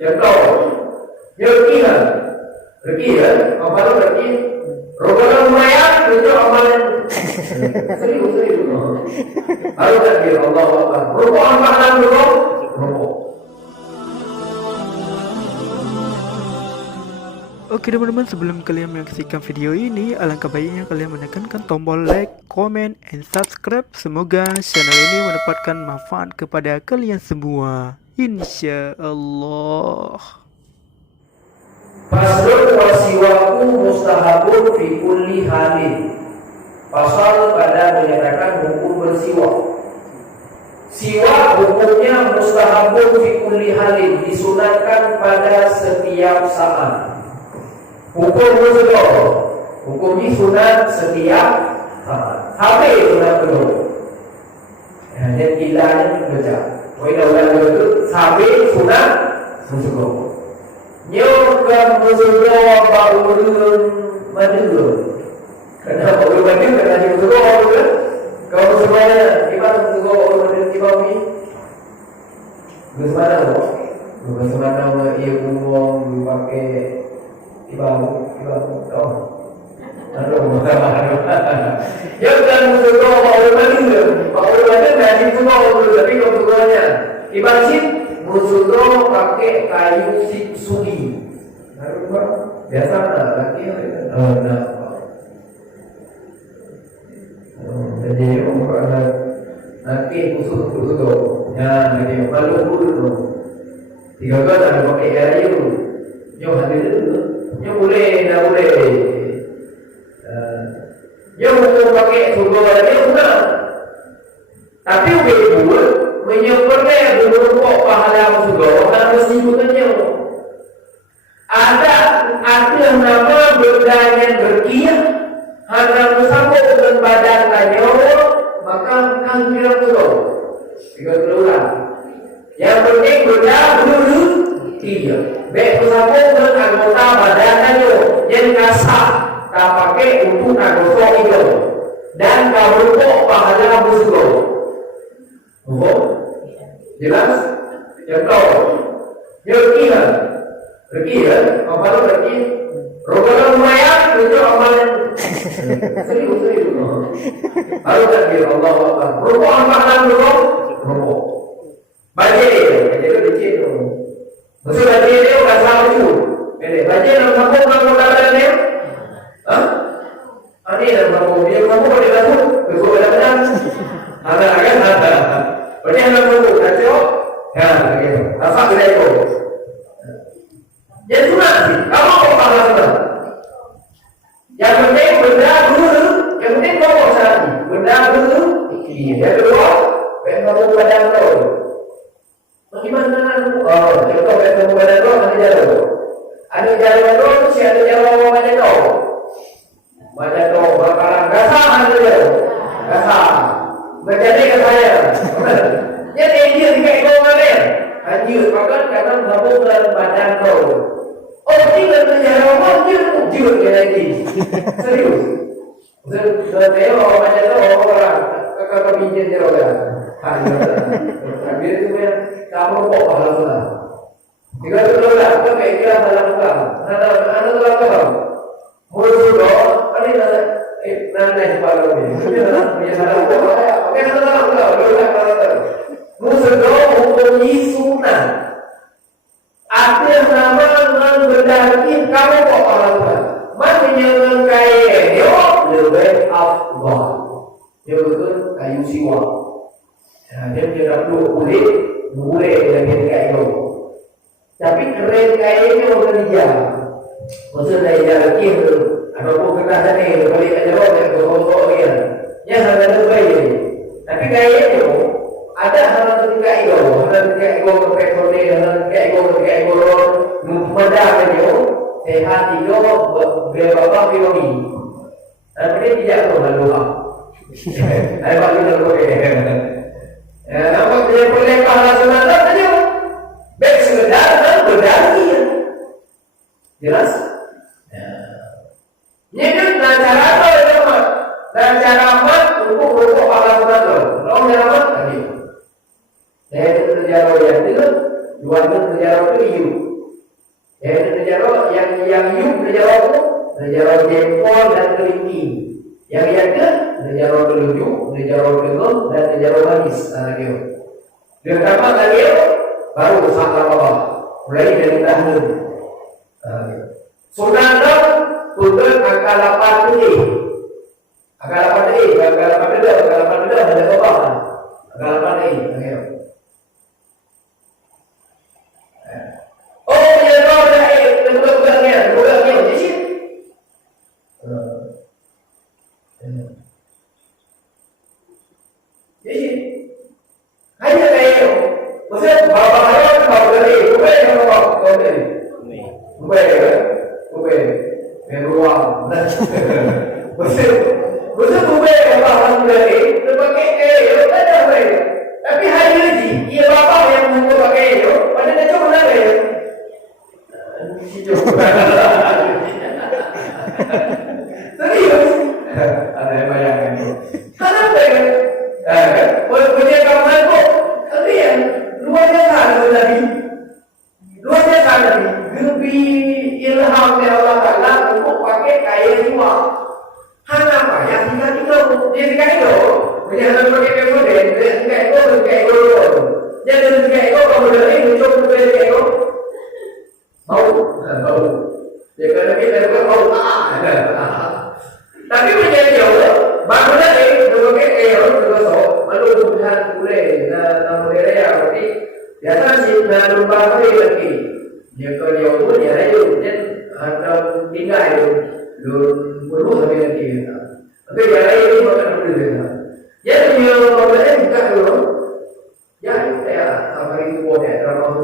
Contoh, rezeki kan? Rezeki kan? Amalan rezeki. Rokokan lumayan, itu amalan. Serius. Harus takbir Allahu Akbar. Rukuk amalan rukuk. Oke teman-teman, sebelum kalian menyaksikan video ini, alangkah baiknya kalian menekankan tombol like, comment, and subscribe. Semoga channel ini mendapatkan manfaat kepada kalian semua, insya Allah. Faslun wasiwaku mustahabun fi kulli halin. Pasal pada menyatakan hukum bersiwak. Siwak hukumnya mustahabun fi kulli halin, disunatkan pada setiap saat. Hukum musdor, hukum ini sunat setiap saat. Habis sunat kedua. Dan kilanya baca. Wailah itu habis sunat musdor. Nyokap musdor baulun madul. Kenapa baulun madul? Karena di musdor baulun. Kalau musdornya ibarat musdor baulun madul tiba-tiba. Bagaimana ia umum dipakai Ibamu tahu. Yang kan musuh Paul Madin dari itu tapi kebetulannya ibarat musuh pakai kayu sugi. Biasa lagi jadi nanti musuh ya jadi malu dulu. Tiga kali ada pakai kayu. Yang hadir dulu. Yang boleh. Yang mau pakai surga dia enggak. Tapi boleh menyempurnakan berukuk pahala surga dan mesti ikutnya. Ada yang nama benda yang berkiah, hanya bersambung dengan badan tanya, maka kan kira surga. Tiga ulang. Yang penting benda dulu tiga. Baik bersambung dengan anggota badan tanya yang kasar. Tak pakai untuk anggota itu. Dan kau berukuk pahala surga. Jelas? Contoh, rezeki kan? Amalan rezeki. Rokokan lumayan, itu amalan. Serius. Harus takbir Allahu Akbar. Rukuk amalan rukuk. Baca dia dicit tu. Maksud baca dia bukan salah tu. Baca dalam sambung dalam dia. Ini dalam sambung dia sambung pada batu. Besok dalam ada. Baca dalam sambung baca. Ya, begitu. Apa kena itu? Jadi sunat sih. Kamu kok pahala sunat? Yang penting benda dulu. Yang penting kau sehari. Benda dulu. Yang kedua, pengaruh badan kau. Bagaimana? Contoh pengaruh badan kau nanti jatuh. Ada jalan kau, si ada jalan badan kau. Badan kau bakaran gasah ada jauh. Gasah. Berjadi ke saya. Jadi dia dikai kau mana? Anjir, bahkan karena gabung dalam badan kau. Tinggal sejarah wajib jiwa lagi. Serius. Saya orang badan kau orang kakak pinjam dia orang. Habis itu kamu kok pahala sudah. Jika itu lah, kau kira salah bukan. Anak tu apa? Mulut doa, ini nana pahala ni. Ini salah bukan. Oke salah bukan. Mulut doa hukum sunat. Ada yang nama dengan berdaki kamu kok orang tua. Maknanya kaya lebih afdal. Dia betul kayu siwa. Dia tidak boleh dengan kayu. Tapi keren kayunya bukan dia. Maksud dia lagi tu. Ada pun kertas ni boleh tak jawab yang berkosok dia. Yang ada terbaik. Tapi kayunya ada hal ketika itu, memudahkan itu, sehat itu beberapa biologi. Tapi tidak berlalu. Ada bagi berlalu. Nampak dia boleh pahala sunat saja. Baik sekedar dan berdaki. Jelas? Ini kan cara apa itu? Dan cara apa untuk pahala sunat itu? Kalau cara apa tadi? Saya itu sejarah yang itu, dua itu sejarah itu Yang yuk nejaro jempol dan kelingking. Yang yakin nejaro telunjuk, nejaro dengel dan nejaro manis. Dia dapat lagi baru sangka bawah. Mulai dari tahun. Saudara tuntut angka 8 ini. Angka 8 ini, angka 8 ini, ada bawah. Angka 8 ini. Oh, ya tahu dah. Bukan-bukannya di sini. Jadi, hanya kayak maksudnya bapak-bapak tahu dari bukan yang bapak tahu dari bukan yang ruang. Maksudnya bukan yang bapak dari pakai kayak ada mereka. Tapi hanya lagi, ia bapak yang mau pakai itu, pada itu benar ya. Serius? Ada yang bayangkan itu. Kenapa ya? Punya kawan kok, kalian luarnya sana tadi, lebih ilham dari Allah Taala untuk pakai kain semua. Hanya apa ya? Dia dikasih loh. Punya hanya pakai kain modern, kain itu. Jadi kain itu kalau dari itu coba kain itu. Bau. Dia kata kita bau. Tapi menjadi jauh. Barulah pakai kain itu. Lalu Tuhan boleh model ya berarti biasa sih lupa lagi. Dia kalau pun dia itu dan atau tinggal itu perlu lagi. Tapi dia ini bukan boleh. Jadi dia modelnya bukan dulu. Ya saya apa itu boleh kalau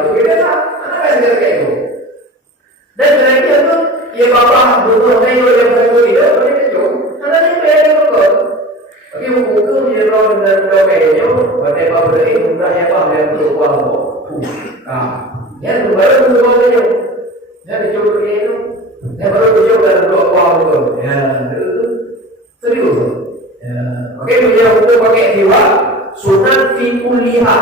itu kita anak kan kayak itu. Dan lagi itu ya bapak butuh kayu yang baru itu itu. Karena itu ya betul. Tapi hukum dia orang dan domainnya, pada apa ini mudahnya apa yang berkuah yang baru berkuahnya, yang dicoba itu, yang baru dicoba dan berkuah itu, serius. Oke, punya hukum pakai jiwa, sunat fi kulliha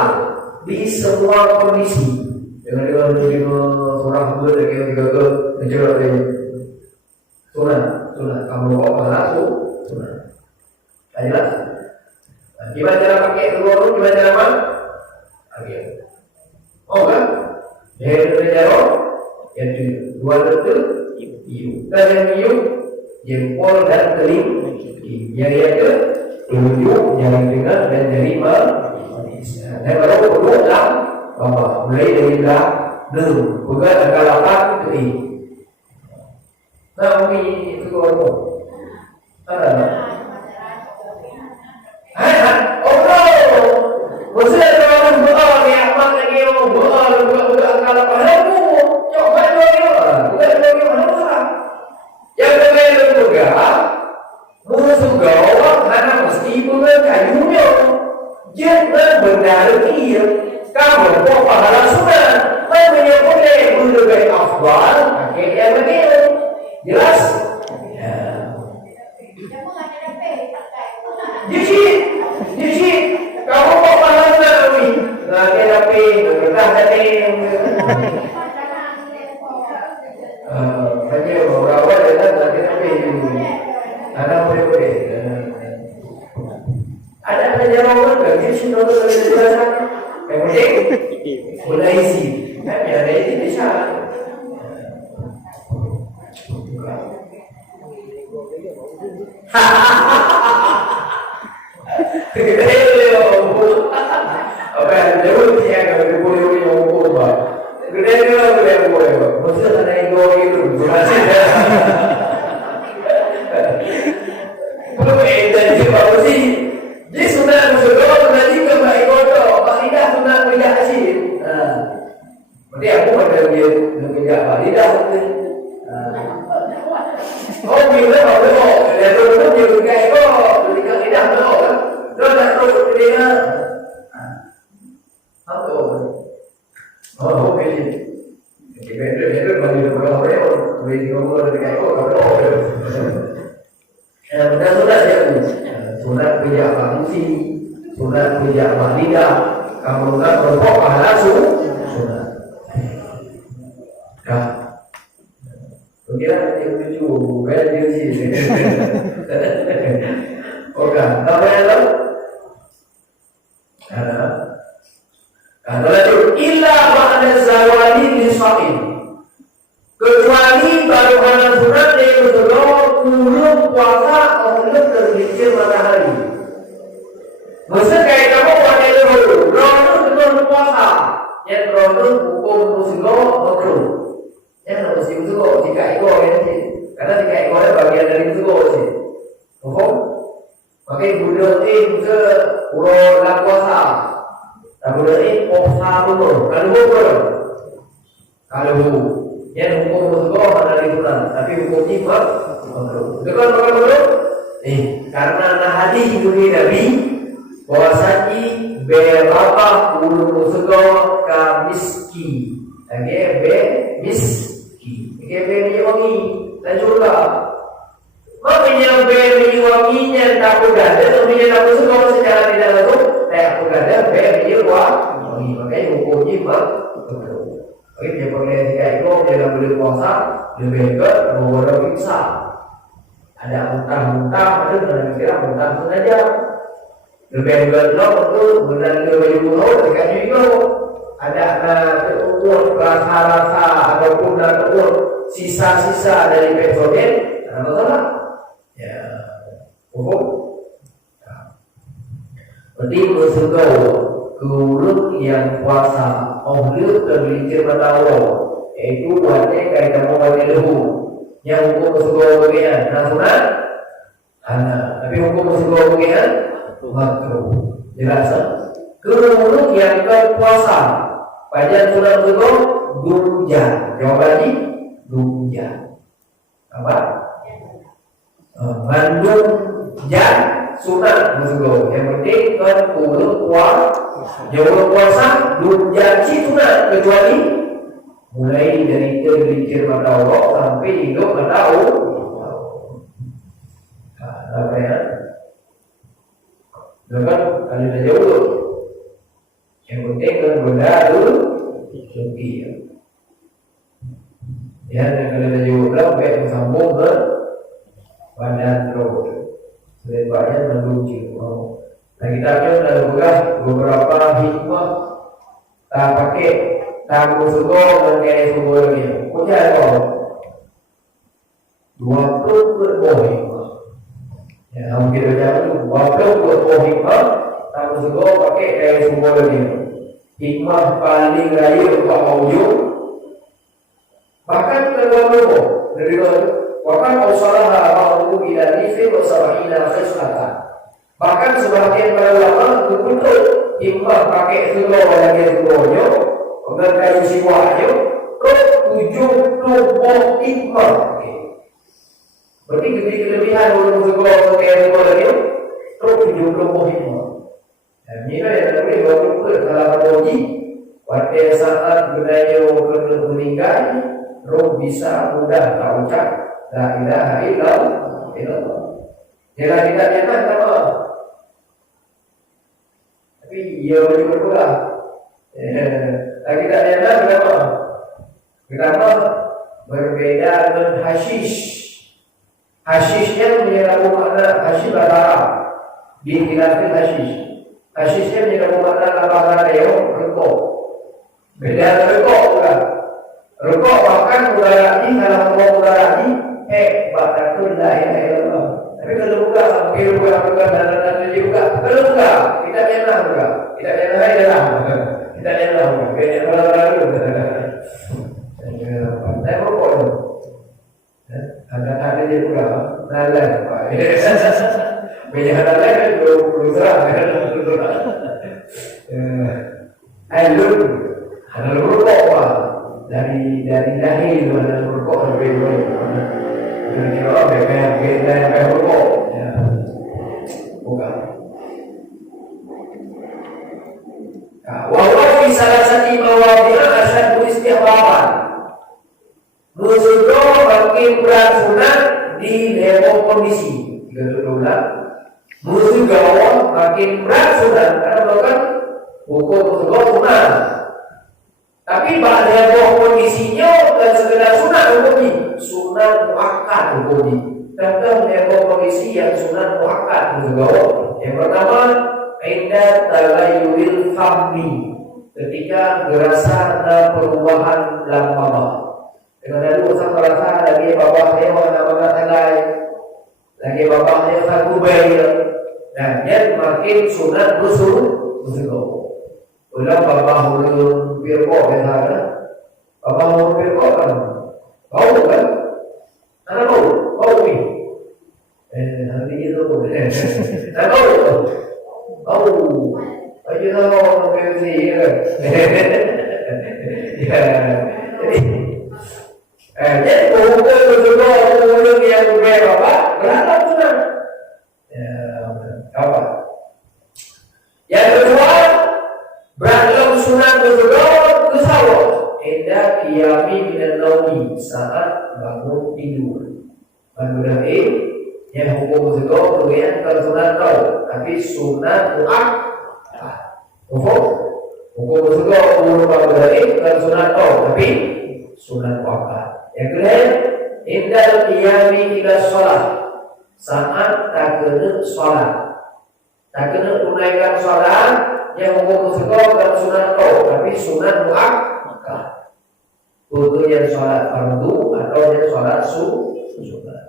di semua kondisi. Jangan dengan orang muda yang gagal mencoba ini. Sunat, kamu kok langsung sunat. Jelas? Gimana cara pakai telur? Gimana cara apa? Oke. Oh kan? Yang jaro, yang dua itu iu. Dan yang iu, jempol dan teling. Yang itu telunjuk, jari tengah dan jari manis. Dan kalau kedua lah, mulai dari belakang, bukan angka 8 ke ini. Nah, ini itu kalau ada. Maksudnya kalau buat yang mana lagi buat kalau padamu coba dulu bukan yang kedua juga musuh gawat karena mesti bukan kayunya jangan benar dia kamu kok pahala sudah namanya boleh berbagai afdal akhirnya begitu jelas jadi kamu kok pahala ni lagi tapi berkah tadi bagi beberapa dengan lagi tapi ada boleh ada penjarawan bagi sudah terjadi yang penting mulai isi ada isi bisa sunat bijak lidah kamu kan berkok pahala sunat Dah. Kira dia tuju, dia sih. Oke, apa yang lo? Kata lagi, illa ba'da zawali nisfain. Kecuali baru mana sunat yang berdoa belum puasa atau belum tergelincir matahari. Maksud kayak kamu pada dulu, belum puasa. Yang belum hukum musgo makruh. Yang harus musgo jika ego ini, karena jika ego adalah bagian dari musgo sih. Hukum. Makanya budak ini ke pulau la puasa. Tak budak ini puasa dulu. Kalau yang hukum musgo mana di bulan, tapi hukum ini makruh. Betul betul. Karena hadis itu Nabi bahwasanya berapa puluh musgo kamiski, miski, be wangi, dan juga makanya be wanginya tak berada, makanya tak musgo secara tidak langsung, tak berada be wangi, makanya hukumnya betul. Oke, dia boleh jika itu dalam bulan puasa lebih ke beberapa bisa. Ada muntah-muntah, ada yang kira muntah saja. Lebih gelap itu bulan 2020 dekat itu ada ketutur rasa-rasa ataupun ketutur sisa-sisa dari petrogen, ada masalah. Ya, hukum. Berarti bersuka guru yang puasa ohlu tergelincir matawo, yaitu buatnya kayak kamu wajah lehu. Yang hukum bersuka bagian nasunat, tapi hukum bersuka bagian makruh. Jelas? Guru yang berpuasa pada sunat itu durja. Jawabannya durja. Apa? Mandung jan sunat bersuka. Yang penting kan guru puasa. Jauh puasa durja sunat kecuali mulai dari tergelincir mata Allah sampai hidup mata Allah. Apa ya? Kan kalau dah jauh, yang penting kan benda tu lebih. Ya, dan kalau dah jauh lah, baik bersambung ke badan road. Sebaiknya menuju. Nah kita ada beberapa hikmah tak pakai tak bersuka dan kaya suka lagi. Punya apa? 20 hikmah. Ya, mungkin ada tu. Waktu buat hikmah, tak bersuka pakai kaya suka lagi. Hikmah paling raya untuk wujud. Bahkan kedua-dua dari bahkan usaha Allah bila nifir wasabahina khaislatan. Bahkan sebahagian para ulama untuk hikmah pakai suka lagi sukunya. Dengan kayu siwanya ke 70 hikmah. Berarti kelebihan untuk sekolah kayu siwa lagi ke 70 hikmah. Dan ini yang lebih bagus dalam uji. Pada saat budaya meninggal, roh bisa mudah terucap la ilaha illallah. Dia tidak jangan apa. Tapi ia boleh berpula. Tapi tak ada kenapa? Kenapa? Berbeda dengan hashish. Hashishnya menyerang makna hashish batara. Dihilangkan hashish. Hashishnya menyerang makna apa yang rokok. Beda dengan rokok pula. Rokok bahkan udara ini kalau mau udara ini batatul la ilaha illallah. Tapi kalau buka sampai buka dan juga kalau buka kita jangan buka. Kita jangan dalam. Kita jangan beda orang-orang dulu. Saya rokok tu. Ada dia juga nalar. Beda nalar kan berusaha. Alur, ada rokok apa? Dari lahir ada rokok lebih baik. Jadi kalau beda rokok, ya bukan. Walau salah satu mawadia asal istighfar. Musuh makin berat sunat di level kondisi. Kedua, musuh gawang makin berat sunat karena bahkan hukum musuh sunat. Tapi pada kondisinya dan sekedar sunat hukumnya, sunat muakkad hukumnya. Contoh kondisi yang sunat muakkad juga. Yang pertama, indah talayuril fami, ketika gerasa ada perubahan lambama. Dengan dulu saya merasa lagi bapaknya mana talai, lagi bapaknya sakubai, dan dia makin sunat musuh. Ulang bapak ulun birko biasa, bapak ulun birko kan, bau kan, mana bau ni, nanti itu, bau, aja tahu pensi kan, jadi bau tu ulun yang berapa, berapa tu nak, apa? Yang kedua. Berakhir sunat berdoa kesawat. Indah qiyami minal naumi, saat bangun tidur. Bangun yang hukum berdoa kemudian sunat tahu, tapi sunat muakkad. Hukum berdoa belum bangun sunat tahu, tapi sunat muakkad. Yang kedua, indah qiyami ila sholat, saat tak kena sholat, tak kena tunaikan sholat. Yang hukum berdoa dan sunat tahu, tapi sunat muakkad. Untuk yang sholat fardu atau yang sholat sunat.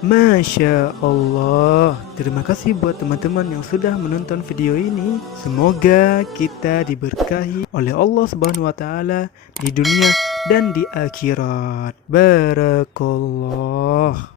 Masya Allah. Terima kasih buat teman-teman yang sudah menonton video ini. Semoga kita diberkahi oleh Allah Subhanahu wa taala di dunia dan di akhirat. Barakallah.